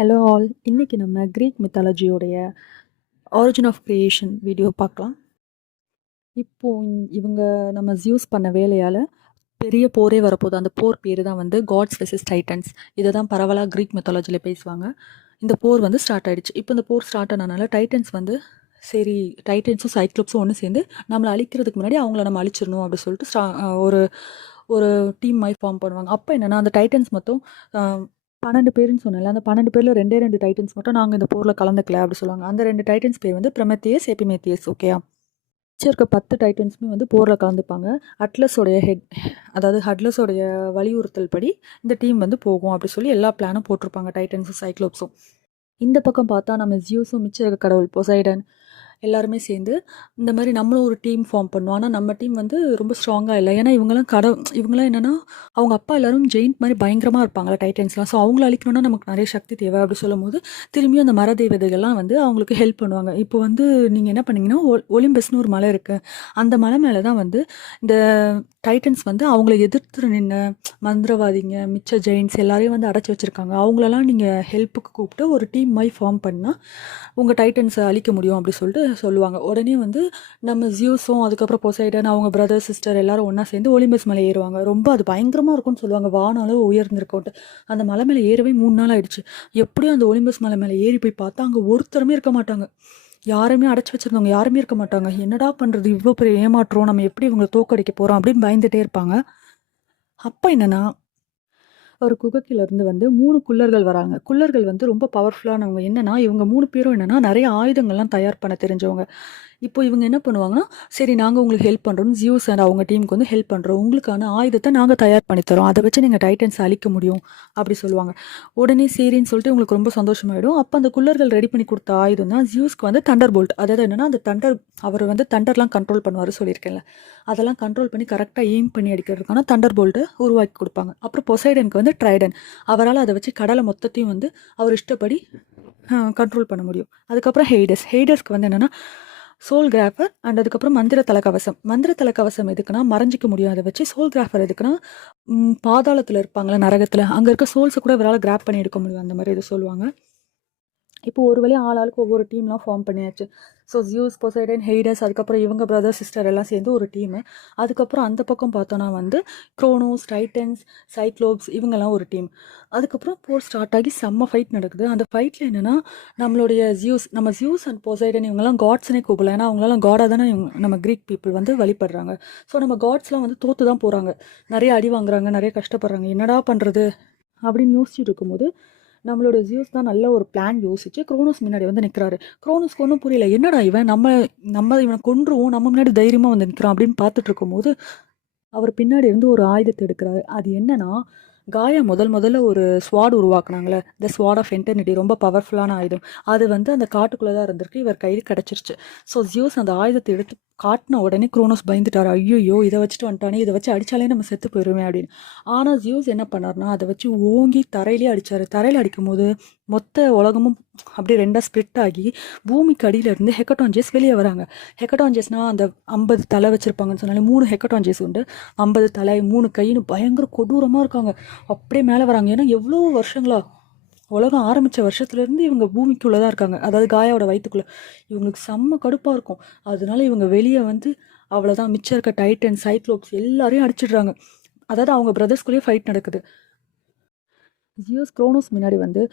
Hello all, இன்னைக்கு நம்ம Greek மித்தாலஜியோடைய ஆரிஜின் ஆஃப் கிரியேஷன் வீடியோ பார்க்கலாம். இப்போ இவங்க நம்ம ஜியூஸ் பண்ண வேலையால் பெரிய போரே வரப்போகுது. அந்த போர் பேர் தான் வந்து காட்ஸ் வெர்சஸ் டைட்டன்ஸ். இதை தான் பரவலாக க்ரீக் மித்தாலஜியில் பேசுவாங்க. இந்த போர் வந்து ஸ்டார்ட் ஆயிடுச்சு. இப்போ இந்த போர் ஸ்டார்ட் ஆனதுனால டைட்டன்ஸ் வந்து சரி, டைட்டன்ஸும் சைக்ளோப்ஸும் ஒன்று சேர்ந்து நம்மளை அழிக்கிறதுக்கு முன்னாடி அவங்கள நம்ம அழிச்சிடணும் அப்படின்னு சொல்லிட்டு ஒரு ஒரு டீம் மாதிரி ஃபார்ம் பண்ணுவாங்க. அப்போ என்னென்னா அந்த டைட்டன்ஸ் மொத்தம் 12 பேருன்னு சொன்னல, அந்த 12 பேரில் 2 டைட்டன்ஸ் மட்டும் நாங்கள் இந்த போரில் கலந்துக்கல அப்படி சொல்லுவாங்க. அந்த 2 டைட்டன்ஸ் பேர் வந்து ப்ரொமெத்தியஸ், எபிமெத்தியஸ். ஓகேயா? மிச்சம் இருக்க 10 டைட்டன்ஸுமே வந்து போரில் கலந்துப்பாங்க. அதாவது ஹட்லஸோடைய வலியுறுத்தல் படி இந்த டீம் வந்து போகும் அப்படி சொல்லி எல்லா பிளானும் போட்டிருப்பாங்க டைட்டன்ஸும் சைக்ளோப்ஸும். இந்த பக்கம் பார்த்தா நம்ம ஜியூஸும் மிச்சம் இருக்க கடவுள் பொசைடன் எல்லாருமே சேர்ந்து இந்த மாதிரி நம்மளும் ஒரு டீம் ஃபார்ம் பண்ணுவோம். ஆனால் நம்ம டீம் வந்து ரொம்ப ஸ்ட்ராங்காக இல்லை. ஏன்னா இவங்களாம் என்னென்னா அவங்க அப்பா எல்லாரும் ஜெயிண்ட் மாதிரி பயங்கரமாக இருப்பாங்களா டைட்டன்ஸ்லாம். ஸோ அவங்கள அழிக்கணும்னா நமக்கு நிறைய சக்தி தேவை அப்படி சொல்லும் போது திரும்பியும் அந்த மர தேவதைகள்லாம் வந்து அவங்களுக்கு ஹெல்ப் பண்ணுவாங்க. இப்போ வந்து நீங்கள் என்ன பண்ணீங்கன்னா ஒலிம்பஸ்னு ஒரு மலை இருக்குது. அந்த மலை மேலே தான் வந்து இந்த டைட்டன்ஸ் வந்து அவங்கள எதிர்த்து நின்ன மந்திரவாதிங்க மிச்ச ஜெயின்ஸ் எல்லாரையும் வந்து அடைச்சி வச்சுருக்காங்க. அவங்களெல்லாம் நீங்கள் ஹெல்ப்புக்கு கூப்பிட்டு ஒரு டீம் மாதிரி ஃபார்ம் பண்ணால் உங்கள் டைட்டன்ஸை அழிக்க முடியும் அப்படி சொல்லிட்டு சொல்லுவாங்க. உடனே வந்து நம்ம ஜியூஸும் அதுக்கப்புறம் பொசைடன் அவங்க பிரதர் சிஸ்டர் எல்லாரும் ஒன்றா சேர்ந்து ஒலிம்பஸ் மலை ஏறுவாங்க. ரொம்ப அது பயங்கரமாக இருக்கும்னு சொல்லுவாங்க. வானாலும் உயர்ந்திருக்கோன்ட்டு. அந்த மலை மேலே ஏறவே 3 நாள் ஆயிடுச்சு. எப்படியும் அந்த ஒலிம்பஸ் மலை மேலே ஏறி போய் பார்த்தா அங்கே ஒருத்தருமே இருக்க மாட்டாங்க. யாருமே அடைச்சி வச்சிருந்தவங்க யாருமே இருக்க மாட்டாங்க. என்னடா பண்ணுறது, இவ்வளோ பெரிய ஏமாற்றோம், நம்ம எப்படி இவங்களை தோக்கடிக்க போகிறோம் அப்படின்னு பயந்துட்டே இருப்பாங்க. அப்போ என்னென்னா ஒரு குகைக்கிலேருந்து வந்து 3 குள்ளர்கள் வராங்க. குள்ளர்கள் வந்து ரொம்ப பவர்ஃபுல்லானவங்க. என்னென்னா இவங்க 3 பேரும் என்னென்னா நிறைய ஆயுதங்கள்லாம் தயார் பண்ண தெரிஞ்சவங்க. இப்போ இவங்க என்ன பண்ணுவாங்கன்னா, சரி நாங்கள் உங்களுக்கு ஹெல்ப் பண்ணுறோம், ஜியூஸ் அண்ட் அவங்க டீமுக்கு வந்து ஹெல்ப் பண்ணுறோம், உங்களுக்கான ஆயுதத்தை நாங்கள் தயார் பண்ணி தரோம், அதை வச்சு நீங்கள் டைட்டன்ஸ் அழிக்க முடியும் அப்படி சொல்லுவாங்க. உடனே சரின்னு சொல்லிட்டு உங்களுக்கு ரொம்ப சந்தோஷமாயிடும். அப்போ அந்த குள்ளர்கள் ரெடி பண்ணி கொடுத்த ஆயுதம் தான் ஜியூஸ்க்கு வந்து தண்டர் போல்ட். அதாவது என்னென்னா அந்த அவர் வந்து தண்டர்லாம் கண்ட்ரோல் பண்ணுவார் சொல்லியிருக்கேன்ல, அதெல்லாம் கண்ட்ரோல் பண்ணி கரெக்டாக எய்ம் பண்ணி அடிக்கிறதுக்கான தண்டர் போல்ட்டை உருவாக்கி கொடுப்பாங்க. அப்புறம் பொசைடனுக்கு வந்து ட்ரைடன், அவரால் அதை வச்சு கடலை மொத்தத்தையும் வந்து அவர் இஷ்டப்படி கண்ட்ரோல் பண்ண முடியும். அதுக்கப்புறம் ஹெய்டஸ்க்கு வந்து என்னென்னா சோல் கிராஃபர் அண்ட் அதுக்கப்புறம் மந்திர தலைக்கவசம் எதுக்குன்னா மறைஞ்சிக்க முடியும். அதை வச்சு சோல் கிராஃபர் எதுக்குன்னா பாதாளத்தில் இருப்பாங்களா, நரகத்தில், அங்கே இருக்க சோல்ஸை கூட இவரால் கிராப் பண்ணி எடுக்க முடியும். அந்த மாதிரி இது சொல்லுவாங்க. இப்போ ஒரு வழியாக ஆளுக்கு ஒவ்வொரு டீம்லாம் ஃபார்ம் பண்ணியாச்சு. ஸோ ஜியூஸ், பொசைடன், ஹெய்டஸ், அதுக்கப்புறம் இவங்க பிரதர் சிஸ்டர் எல்லாம் சேர்ந்து ஒரு டீமு. அதுக்கப்புறம் அந்த பக்கம் பார்த்தோன்னா வந்து க்ரோனோஸ், டைட்டன்ஸ், சைக்ளோப்ஸ் இவங்கெல்லாம் ஒரு டீம். அதுக்கப்புறம் போர் ஸ்டார்ட் ஆகி செம்ம ஃபைட் நடக்குது. அந்த ஃபைட்டில் என்னென்னா நம்ம ஜியூஸ் அண்ட் பொசைடன் இவங்கெல்லாம் காட்ஸ்னே கூப்பிடலாம். ஏன்னா அவங்களாம் காடாக தானே நம்ம க்ரீக் பீப்புள் வந்து வழிபடுறாங்க. ஸோ நம்ம காட்ஸ்லாம் வந்து தோற்று தான் போகிறாங்க, நிறைய அடி வாங்குறாங்க, நிறைய கஷ்டப்படுறாங்க. என்னடா பண்ணுறது அப்படின்னு யோசிச்சுட்டு இருக்கும்போது நம்மளோட ஜியூஸ் தான் நல்ல ஒரு பிளான் யோசிச்சு குரோனோஸ் முன்னாடி வந்து நிற்கிறாரு. குரோனோஸ்க்கு ஒன்றும் புரியல, என்னடா இவன் நம்ம இவனை கொன்றுவோம், நம்ம முன்னாடி தைரியமாக வந்து நிற்கிறான் அப்படின்னு பார்த்துட்டு இருக்கும்போது அவர் பின்னாடி இருந்து ஒரு ஆயுதத்தை எடுக்கிறாரு. அது என்னன்னா காயா முதல்ல ஒரு ஸ்வாட் உருவாக்குனாங்களே, த ஸ்வாட் ஆஃப் எட்டர்னிட்டி, ரொம்ப பவர்ஃபுல்லான ஆயுதம். அது வந்து அந்த காட்டுக்குள்ளே தான் இருந்திருக்கு, இவர் கையில் கிடச்சிருச்சு. ஸோ ஜியூஸ் அந்த ஆயுதத்தை எடுத்து காட்டின உடனே குரோனோஸ் பயந்துட்டார். ஐயோ இதை வச்சுட்டு வந்துட்டானே, இதை வச்சு அடித்தாலே நம்ம செத்து போயிடுவேன் அப்படின்னு. ஆனால் ஜியூஸ் என்ன பண்ணார்னா அதை வச்சு ஓங்கி தரையிலே அடித்தார். தரையில் அடிக்கும் போது மொத்த உலகமும் அப்படியே 2ஆக ஸ்ப்ளிட் ஆகி பூமிக்கு அடியிலேருந்து ஹெக்கட்டான்ஜேஸ் வெளியே வராங்க. ஹெக்கட்டான்ஜேஸ்னால் அந்த 50 தலை வச்சுருப்பாங்கன்னு சொன்னாலே 3 ஹெக்கட்டான்ஜேஸ் உண்டு. 50 தலை 3 கைன்னு பயங்கர கொடூரமாக இருக்காங்க. அப்படியே மேலே வராங்க. ஏன்னா எவ்வளோ வருஷங்களா, உலகம் ஆரம்பித்த வருஷத்துலேருந்து இவங்க பூமிக்குள்ளே தான் இருக்காங்க, அதாவது காயாவோட வயிற்றுக்குள்ளே. இவங்களுக்கு செம்ம கடுப்பாக இருக்கும். அதனால இவங்க வெளியே வந்து அவ்வளோதான், மிச்சம் இருக்க டைட்டன், சைக்ளோப்ஸ் எல்லாரையும் அடிச்சிடுறாங்க. அதாவது அவங்க பிரதர்ஸ்குள்ளேயே ஃபைட் நடக்குது. ஜியோஸ் குரோனோஸ் முன்னாடி வந்து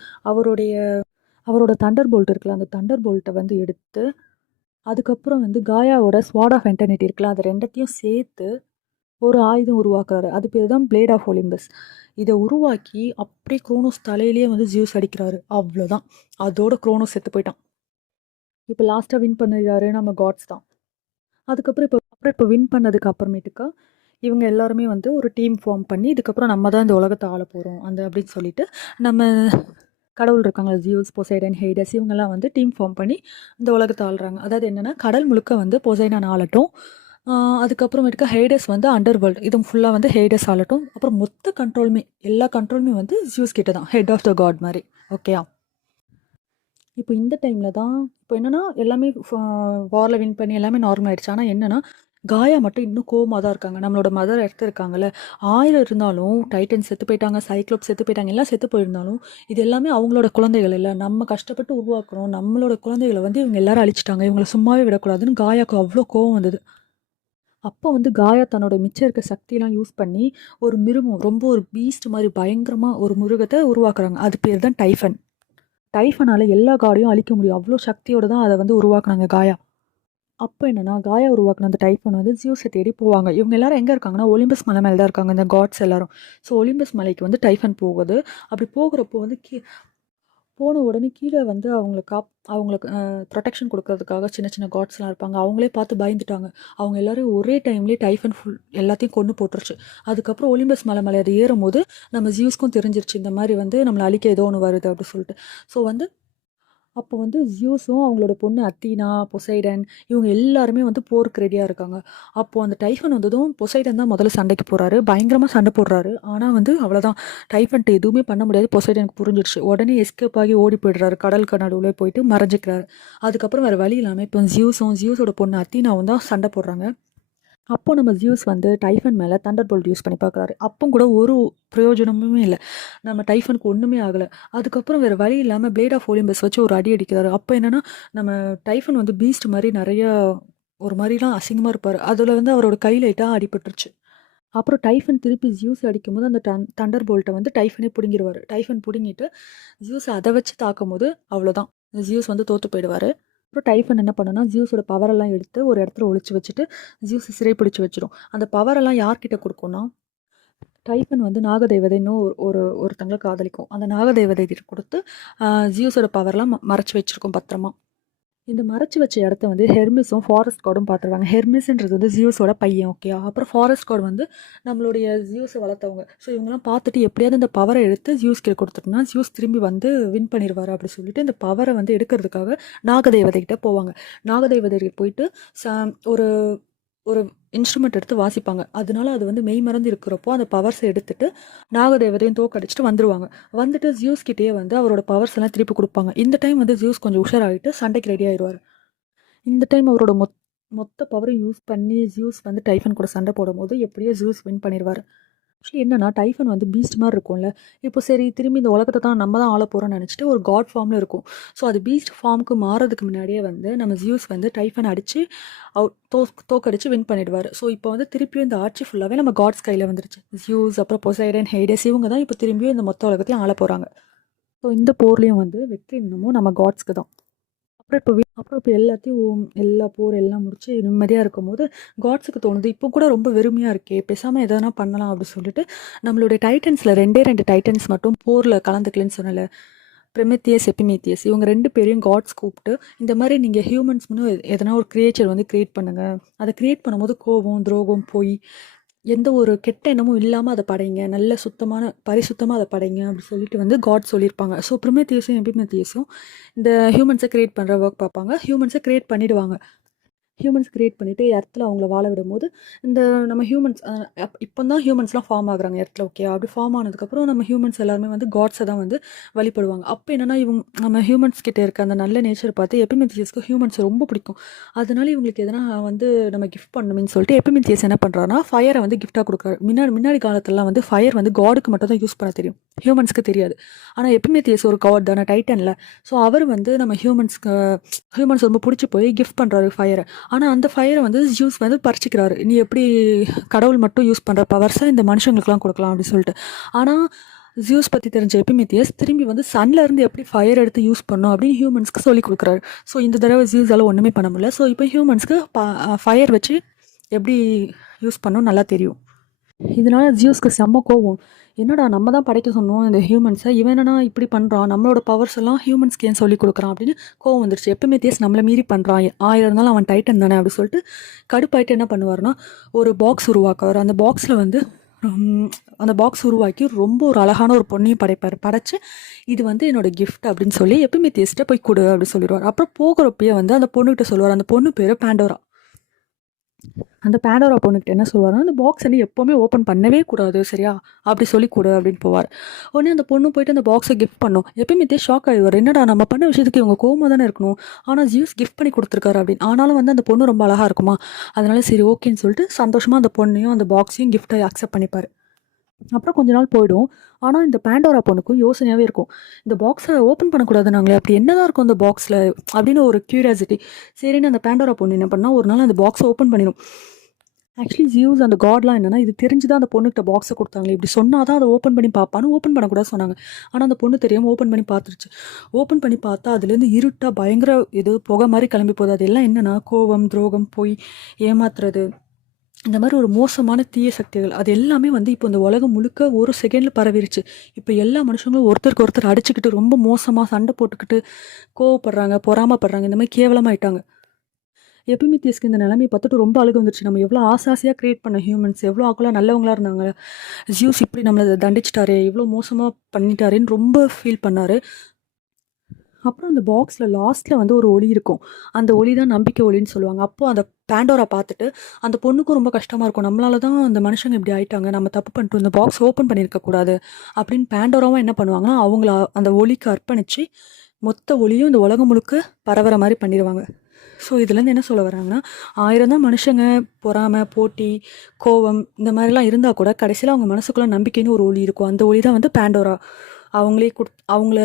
அவரோட தண்டர் போல்ட் இருக்குல்ல, அந்த தண்டர் போல்ட்டை வந்து எடுத்து அதுக்கப்புறம் வந்து காயாவோட ஸ்வாட் ஆஃப் எட்டர்னிட்டி இருக்குல்ல, அது 2த்தையும் சேர்த்து ஒரு ஆயுதம் உருவாக்குறாரு. அது பேர் தான் பிளேட் ஆஃப் ஒலிம்பஸ். இதை உருவாக்கி அப்படியே குரோனோஸ் தலையிலேயே வந்து ஜியூஸ் அடிக்கிறாரு. அவ்வளோதான், அதோட குரோனோஸ் செத்து போயிட்டான். இப்போ லாஸ்ட்டாக வின் பண்ணிடுறாரு நம்ம காட்ஸ் தான். அதுக்கப்புறம் இப்போ வின் பண்ணதுக்கு அப்புறமேட்டுக்கா இவங்க எல்லாருமே வந்து ஒரு டீம் ஃபார்ம் பண்ணி இதுக்கப்புறம் நம்ம தான் இந்த உலகத்தை ஆள போகிறோம் அப்படின்னு சொல்லிட்டு நம்ம கடவுள் இருக்காங்க, ஜியூஸ், பொசைடன், ஹெய்டஸ், இவங்கெல்லாம் வந்து டீம் ஃபார்ம் பண்ணி இந்த உலகத்தை ஆள்றாங்க. அதாவது என்னென்னா கடல் முழுக்க வந்து பொசைடன் ஆளட்டும், அதுக்கப்புறமேட்டுக்கா ஹெய்டஸ் வந்து அண்டர் வேர்ல்டு, இது ஃபுல்லாக வந்து ஹெய்டஸ் ஆளட்டும். அப்புறம் மொத்த எல்லா கண்ட்ரோலுமே வந்து ஜியூஸ் கிட்ட தான், ஹெட் ஆஃப் த காட் மாதிரி. ஓகேயா? இப்போ இந்த டைமில் தான் இப்போ என்னென்னா எல்லாமே வாரில் வின் பண்ணி எல்லாமே நார்மல் ஆயிடுச்சு. ஆனால் என்னென்னா காயா மட்டும் இன்னும் கோவமா தான் இருக்காங்க. நம்மளோட மதர் எர்த் இருக்காங்கல்ல, 1000 இருந்தாலும் டைட்டன்ஸ் செத்து போயிட்டாங்க, சைக்ளோப்ஸ் செத்து போயிட்டாங்க, எல்லாம் செத்து போயிருந்தாலும், இது எல்லாமே அவங்களோட குழந்தைகள் இல்ல. நம்ம கஷ்டப்பட்டு உருவாக்குறோம். நம்மளோட குழந்தைகள வந்து இவங்க எல்லாரும் அழிச்சுட்டாங்க. இவங்கள சும்மாவே விடக்கூடாதுன்னு காயாக்கு அவ்ளோ கோவம் வந்தது. அப்போ வந்து காயா தன்னோட மிச்சம் இருக்க சக்தியெல்லாம் யூஸ் பண்ணி, ஒரு மிருகம் ரொம்ப ஒரு பீஸ்ட் மாரி பயங்கரமா ஒரு மிருகத்த உருவாக்குறாங்க. அது பேர் தான் டைஃபன். டைஃபனால எல்லா காடையும் அழிக்க முடியும். அவ்ளோ சக்தியோட தான் அத வந்து உருவாக்குனாங்க காயா. அப்ப என்னன்னா, காயா உருவாக்குன அந்த டைஃபன் வந்து ஜியூஸ தேடி போவாங்க. இவங்க எல்லாரும் எங்க இருக்காங்கன்னா, ஒலிம்பஸ் மலை மேல தான் இருக்காங்க, இந்த காட்ஸ் எல்லாரும். ஸோ ஒலிம்பஸ் மலைக்கு வந்து டைஃபன் போகுது. அப்படி போகுறப்போ வந்து போன உடனே கீழ வந்து அவங்களுக்கு புரொடெக்ஷன் குடுக்கறதுக்காக சின்ன சின்ன காட்ஸ்லாம் இருப்பாங்க. அவங்களே பார்த்து பயந்துட்டாங்க. அவங்க எல்லாரும் ஒரே டைம்லயே டைஃபன் எல்லாத்தையும் கொன்னு போட்டுருச்சு. அதுக்கப்புறம் ஒலிம்பஸ் மலை அது ஏறும்போது, நம்ம ஜியூஸ்க்கும் தெரிஞ்சிருச்சு. இந்த மாரி வந்து நம்மள அழிக்க ஏதோ ஒண்ணு வருது அப்படி சொல்லிட்டு. ஸோ வந்து அப்போ வந்து ஜியூஸும் அவங்களோட பொண்ணு அத்தீனா, பொசைடன் இவங்க எல்லாருமே வந்து போருக்கு ரெடியா இருக்காங்க. அப்போ அந்த டைஃபன் வந்ததும் பொசைடன் தான் முதல்ல சண்டைக்கு போறாரு. பயங்கரமா சண்டை போடுறாரு. ஆனா வந்து அவ்வளோதான். டைஃபன்ட்ட எதுவுமே பண்ண முடியாது. பொசைடனுக்கு புரிஞ்சிருச்சு. உடனே எஸ்கேப் ஆகி ஓடி போயிடுறாரு. கடலுக்கு நடுவுல போயிட்டு மறைஞ்சுக்கிறாரு. அதுக்கப்புறம் வேற வழி இல்லாம இப்போ ஜியூஸோட பொண்ணு அத்தீனாவும் தான் சண்டை போடுறாங்க. அப்போ நம்ம ஜியூஸ் வந்து டைஃபன் மேல தண்டர் போல்ட் யூஸ் பண்ணி பார்க்குறாரு. அப்பவும் கூட ஒரு பிரயோஜனமுமே இல்ல. நம்ம டைஃபனுக்கு ஒண்ணுமே ஆகல. அதுக்கப்புறம் வேற வழி இல்லாம பிளேட் ஆஃப் ஒலிம்பஸ் வச்சு ஒரு அடி அடிக்கிறாரு. அப்ப என்னன்னா, நம்ம டைஃபன் வந்து பீஸ்ட் மாரி நெறையா ஒரு மாரிலாம் அசிங்கமா இருப்பாரு. அதுல வந்து அவரோட கை லைட்டா அடிபட்டுருச்சு. அப்புறம் டைஃபன் திருப்பி ஜியூஸ் அடிக்கும்போது அந்த தண்டர் போல்ட்ட வந்து டைஃபனே புடுங்கிருவாரு. டைஃபன் புடுங்கிட்டு ஜியூஸ் அத வச்சு தாக்கும்போது அவ்வளோதான். ஜியூஸ் வந்து தோத்து போயிடுவாரு. அப்புறம் டைஃபன் என்ன பண்ணும்னா, ஜியூஸோட பவரெல்லாம் எடுத்து ஒரு இடத்துல ஒளிச்சு வச்சுட்டு, ஜியூஸ சிறைப்பிடிச்சு வச்சுரும். அந்த பவரெல்லாம் யார்கிட்ட குடுக்கும்னா, டைஃபன் வந்து நாகதேவதைன்னு ஒருத்தங்கள காதலிக்கும். அந்த நாகதேவதை கிட்ட குடுத்து, ஜியூஸோட பவர்லாம் மறைச்சு வச்சிருக்கும் பத்திரமா. இந்த மறைச்சு வச்ச இடத்த வந்து ஹெர்மிஸும், ஃபாரஸ்ட் காடும் பார்த்துருவாங்க. ஹெர்மிஸ்ன்றது வந்து ஜியூஸோட பையன், ஓகேயா? அப்புறம் ஃபாரஸ்ட் காட் வந்து நம்மளுடைய ஜியூஸை வளர்த்தவங்க. ஸோ இவங்கலாம் பார்த்துட்டு எப்படியாவது இந்த பவரை எடுத்து ஜியூஸ் கிட்ட கொடுத்துட்டோம்னா, ஜியூஸ் திரும்பி வந்து வின் பண்ணிடுவாரு அப்படி சொல்லிட்டு இந்த பவரை வந்து எடுக்கிறதுக்காக நாகதேவதை கிட்ட போவாங்க. நாகதேவதை கிட்ட போயிட்டு ஒரு ஒரு இன்ஸ்ட்ருமெண்ட் எடுத்து வாசிப்பாங்க. அதனால அது வந்து மெய் மறந்து இருக்கிறப்போ அந்த பவர்ஸை எடுத்துட்டு நாகதேவதையும் தோக்கடிச்சிட்டு வந்துருவாங்க. வந்துட்டு ஜியூஸ் கிட்டேயே வந்து அவரோட பவர்ஸ் எல்லாம் திருப்பி கொடுப்பாங்க. இந்த டைம் வந்து ஜியூஸ் கொஞ்சம் உஷாராயிட்டு சண்டைக்கு ரெடி ஆயிடுவார். இந்த டைம் அவரோட மொத்த பவரையும் யூஸ் பண்ணி ஜியூஸ் வந்து டைஃபன் கூட சண்டை போடும்போது எப்படியோ ஜியூஸ் வின் பண்ணிடுவார். ஆக்சுவலி என்னன்னா, டைஃபன் வந்து பீஸ்ட் மாதிரி இருக்கும்ல. இப்போ சரி திரும்பி இந்த உலகத்தை தான் நம்ம தான் ஆள போகிறோம்னு நினச்சிட்டு ஒரு காட் ஃபார்மில் இருக்கும். ஸோ அது பீஸ்ட் ஃபார்முக்கு மாறதுக்கு முன்னாடியே வந்து நம்ம ஜியூஸ் வந்து டைஃபன் அடித்து தோக்கடிச்சு வின் பண்ணிடுவார். ஸோ இப்போ வந்து திருப்பியும் இந்த ஆட்சி ஃபுல்லாகவே நம்ம காட்ஸ் கையில் வந்துருச்சு. ஜியூஸ் அப்புறம் பொசைடன், ஹெய்டஸ் இவங்க தான் இப்போ திரும்பியும் இந்த மொத்த உலகத்தையும் ஆள போகிறாங்க. ஸோ இந்த போர்லேயும் வந்து வெற்றி இன்னமும் நம்ம காட்ஸ்க்கு தான். அப்புறம் இப்போ எல்லாத்தையும் எல்லா போர் எல்லாம் முடிச்சு நிம்மதியாக இருக்கும்போது காட்ஸுக்கு தோணுது, இப்போ கூட ரொம்ப வெறுமையாக இருக்கே, பேசாமல் எதனா பண்ணலாம் அப்படின்னு சொல்லிட்டு நம்மளுடைய டைட்டன்ஸில் 2 டைட்டன்ஸ் மட்டும் போரில் கலந்துக்கலன்னு சொன்னல, ப்ரெமெத்தியஸ், எபிமேத்தியஸ் இவங்க 2 பேரையும் காட்ஸ் கூப்பிட்டு, இந்த மாதிரி நீங்கள் ஹியூமன்ஸ் முன்னும் எதனா ஒரு கிரியேச்சர் வந்து கிரியேட் பண்ணுங்கள். அதை கிரியேட் பண்ணும்போது கோபம், துரோகம், பொய் எந்த ஒரு கெட்ட எண்ணமும் இல்லாமல் அதை படைங்க, நல்ல பரிசுத்தமாக அதை படைங்க அப்படி சொல்லிட்டு வந்து காட் சொல்லியிருப்பாங்க. ஸோ ப்ரிமேத்தியஸும் எபிமேத்தியஸும் இந்த ஹியூமன்ஸை கிரியேட் பண்ணுற ஒர்க் பார்ப்பாங்க. ஹியூமன்ஸை கிரியேட் பண்ணிடுவாங்க. ஹியூமன்ஸ் கிரியேட் பண்ணிவிட்டு எர்த்தில் அவங்கள வாழ விடும்போது இந்த நம்ம ஹியூமன்ஸ் இப்போ தான் ஹியூமன்ஸ்லாம் ஃபார்ம் ஆகுறாங்க எர்த்தில், ஓகே? அப்படி ஃபார்ம் ஆனதுக்கப்புறம் நம்ம ஹியூமன்ஸ் எல்லாருமே வந்து காட்ஸை தான் வந்து வழிபடுவாங்க. அப்போ என்னென்னா, நம்ம ஹியூமன்ஸ் கிட்டே இருக்க அந்த நல்ல நேச்சர் பார்த்து எபிமெத்தியஸ்க்கு ஹியூமன்ஸ் ரொம்ப பிடிக்கும். அதனால இவங்களுக்கு எதனா வந்து நம்ம கிஃப்ட் பண்ணணும்னு சொல்லிட்டு எபிமெத்தியஸ் என்ன பண்ணுறாருன்னா, ஃபயரை வந்து கிஃப்டாக கொடுக்குறாரு. முன்னாடி காலத்துலலாம் வந்து ஃபயர் வந்து காடுக்கு மட்டும் தான் யூஸ் பண்ண தெரியும், ஹியூமன்ஸ்க்கு தெரியாது. ஆனால் எபிமெத்தியஸ் ஒரு காட் தானே, டைட்டனில். ஸோ அவர் வந்து நம்ம ஹியூமன்ஸ் ரொம்ப பிடிச்சி போய் கிஃப்ட் பண்ணுறாரு ஃபயரை. ஆனால் அந்த ஃபயரை வந்து ஜியூஸ் வந்து பறிச்சிக்கிறாரு. நீ எப்படி கடவுள் மட்டும் யூஸ் பண்ணுற பவர்ஸை இந்த மனுஷங்களுக்குலாம் கொடுக்கலாம் அப்படின்னு சொல்லிட்டு. ஆனால் ஜியூஸ் பற்றி தெரிஞ்ச எபிமெத்தியஸ் திரும்பி வந்து சன்லேருந்து எப்படி ஃபயர் எடுத்து யூஸ் பண்ணோம் அப்படின்னு ஹியூமன்ஸ்க்கு சொல்லி கொடுக்குறாரு. ஸோ இந்த தடவை ஜியூஸால் ஒன்றுமே பண்ண முடியல. ஸோ இப்போ ஹியூமன்ஸ்க்கு ஃபயர் வச்சு எப்படி யூஸ் பண்ணணும் நல்லா தெரியும். இதனால ஜியூஸ்க்கு செம்ம கோவம். என்னடா நம்ம தான் படைக்க சொன்னோம் இந்த ஹியூமன்ஸை, இவன் என்னன்னா இப்படி பண்ணுறான், நம்மளோட பவர்ஸ் எல்லாம் ஹியூமன்ஸ்க்கு ஏன் சொல்லி கொடுக்குறான் அப்படின்னு கோவம் வந்துருச்சு. எபிமெத்தியஸ் நம்மளை மீறி பண்ணுறான், 1000 இருந்தாலும் அவன் டைட்டன் தானே அப்படி சொல்லிட்டு கடுப்பாயிட்டு என்ன பண்ணுவார்னா, ஒரு பாக்ஸ் உருவாக்குவார். அந்த பாக்ஸ் உருவாக்கி ரொம்ப ஒரு அழகான ஒரு பொண்ணையும் படைச்சு இது வந்து என்னோட கிஃப்ட் அப்படின்னு சொல்லி எபிமெத்தியஸ்ட்டை போய் கொடு அப்படின்னு சொல்லிடுவார். அப்புறம் போகிறப்பயே வந்து அந்த பொண்ணுகிட்ட சொல்லுவார். அந்த பொண்ணு பேர் பாண்டோரா. அந்த பேண்டோரா பொண்ணுகிட்ட என்ன சொல்லுவாருன்னா, அந்த பாக்ஸ் வந்து எப்போவுமே ஓப்பன் பண்ணவே கூடாது சரியா? அப்படி சொல்லி கொடு அப்படின்னு போவார். உடனே அந்த பொண்ணு போயிட்டு அந்த பாக்ஸை கிஃப்ட் பண்ணும். எப்பயுமே ஷாக் ஆகிடுவார். என்னடா நம்ம பண்ண விஷயத்துக்கு இவங்க கோவமா தானே இருக்கணும். ஆனால் ஜியூஸ் கிஃப்ட் பண்ணி கொடுத்துருக்காரு அப்படின்னு. ஆனாலும் வந்து அந்த பொண்ணு ரொம்ப அழகாக இருக்குமா, அதனால சரி ஓகேன்னு சொல்லிட்டு சந்தோஷமாக அந்த பொண்ணையும் அந்த பாக்ஸையும் கிஃப்ட்டை அக்செப்ட் பண்ணிப்பார். அப்புறம் கொஞ்ச நாள் போயிடும். ஆனால் இந்த பேண்டோரா பொண்ணுக்கும் யோசனையாகவே இருக்கும். இந்த பாக்ஸை ஓப்பன் பண்ணக்கூடாது நாங்களே, அப்படி என்னதான் இருக்கும் அந்த பாக்ஸில் அப்படின்னு ஒரு க்யூரியாசிட்டி. சரின்னு அந்த பேண்டோரா பொண்ணு என்ன பண்ணால் ஒரு நாள் அந்த பாக்ஸை ஓப்பன் பண்ணிடும். ஆக்சுவலி ஜியூஸ் அந்த காட்லாம் என்னன்னா, இது தெரிஞ்சு தான் அந்த பொண்ணுகிட்ட பாக்ஸை கொடுத்தாங்களே, இப்படி சொன்னால் தான் அதை ஓப்பன் பண்ணி பார்ப்பான்னு ஓப்பன் பண்ணக்கூடாது சொன்னாங்க. ஆனால் அந்த பொண்ணு தெரியாமல் ஓப்பன் பண்ணி பார்த்துருச்சு. ஓப்பன் பண்ணி பார்த்தா அதுலேருந்து இருட்டாக பயங்கர இது புகை மாதிரி கிளம்பி போகுது. அது எல்லாம் என்னென்னா கோவம், துரோகம், பொய், ஏமாத்துறது, இந்த மாதிரி ஒரு மோசமான தீய சக்திகள். அது எல்லாமே வந்து இப்போ இந்த உலகம் முழுக்க ஒரு செகண்டில் பரவிருச்சு. இப்போ எல்லா மனுஷங்களும் ஒருத்தருக்கு ஒருத்தர் அடிச்சுக்கிட்டு ரொம்ப மோசமாக சண்டை போட்டுக்கிட்டு கோவப்படுறாங்க, பொறாமப்படுறாங்க, இந்த மாதிரி கேவலமாயிட்டாங்க. எபிமித்தியஸ்க்கு இந்த நிலைமையை பார்த்துட்டு ரொம்ப அழுக வந்துருச்சு. நம்ம எவ்வளோ ஆசையாக கிரியேட் பண்ண ஹியூமன்ஸ் எவ்வளோ ஆக்களாக நல்லவங்களா இருந்தாங்க, ஜியூஸ் இப்படி நம்மளை தண்டிச்சிட்டாரே, இவ்வளோ மோசமாக பண்ணிட்டாரேன்னு ரொம்ப ஃபீல் பண்ணார். அப்புறம் அந்த பாக்ஸில் லாஸ்ட்டில் வந்து ஒரு ஒளி இருக்கும். அந்த ஒளி தான் நம்பிக்கை ஒளின்னு சொல்லுவாங்க. அப்போது அந்த பேண்டோரா பார்த்துட்டு அந்த பொண்ணுக்கும் ரொம்ப கஷ்டமாக இருக்கும். நம்மளால தான் அந்த மனுஷங்க இப்படி ஆயிட்டாங்க, நம்ம தப்பு பண்ணிட்டு இந்த பாக்ஸ் ஓப்பன் பண்ணியிருக்கக்கூடாது அப்படின்னு பேண்டோராவும் என்ன பண்ணுவாங்கன்னா, அவங்கள அந்த ஒளிக்கு அர்ப்பணித்து மொத்த ஒளியும் இந்த உலகம் முழுக்க பரவுற மாதிரி பண்ணிடுவாங்க. ஸோ இதுலேருந்து என்ன சொல்ல வராங்கன்னா, 1000 தான் மனுஷங்க பொறாமை, போட்டி, கோவம் இந்த மாதிரிலாம் இருந்தால் கூட கடைசியில் அவங்க மனசுக்குள்ளே நம்பிக்கைன்னு ஒரு ஒளி இருக்கும். அந்த ஒளி தான் வந்து பேண்டோரா அவங்களே அவங்கள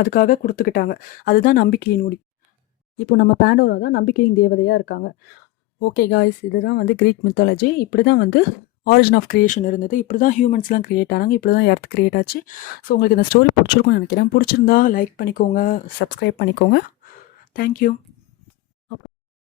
அதுக்காக கொடுத்துக்கிட்டாங்க. அதுதான் நம்பிக்கையின் ஒளி. இப்போ நம்ம பேண்டோரா தான் நம்பிக்கையின் தேவதையாக இருக்காங்க. ஓகே காய்ஸ், இதுதான் வந்து கிரீக் மித்தாலஜி. இப்படி தான் வந்து ஆரிஜின் ஆஃப் கிரியேஷன் இருந்தது. இப்படி தான் ஹியூமன்ஸ்லாம் கிரியேட் ஆனாங்க. இப்படி தான் எர்த் கிரியேட் ஆச்சு. ஸோ உங்களுக்கு இந்த ஸ்டோரி பிடிச்சிருக்கும்னு நினைக்கிறேன். பிடிச்சிருந்தா லைக் பண்ணிக்கோங்க, சப்ஸ்கிரைப் பண்ணிக்கோங்க. தேங்க்யூ.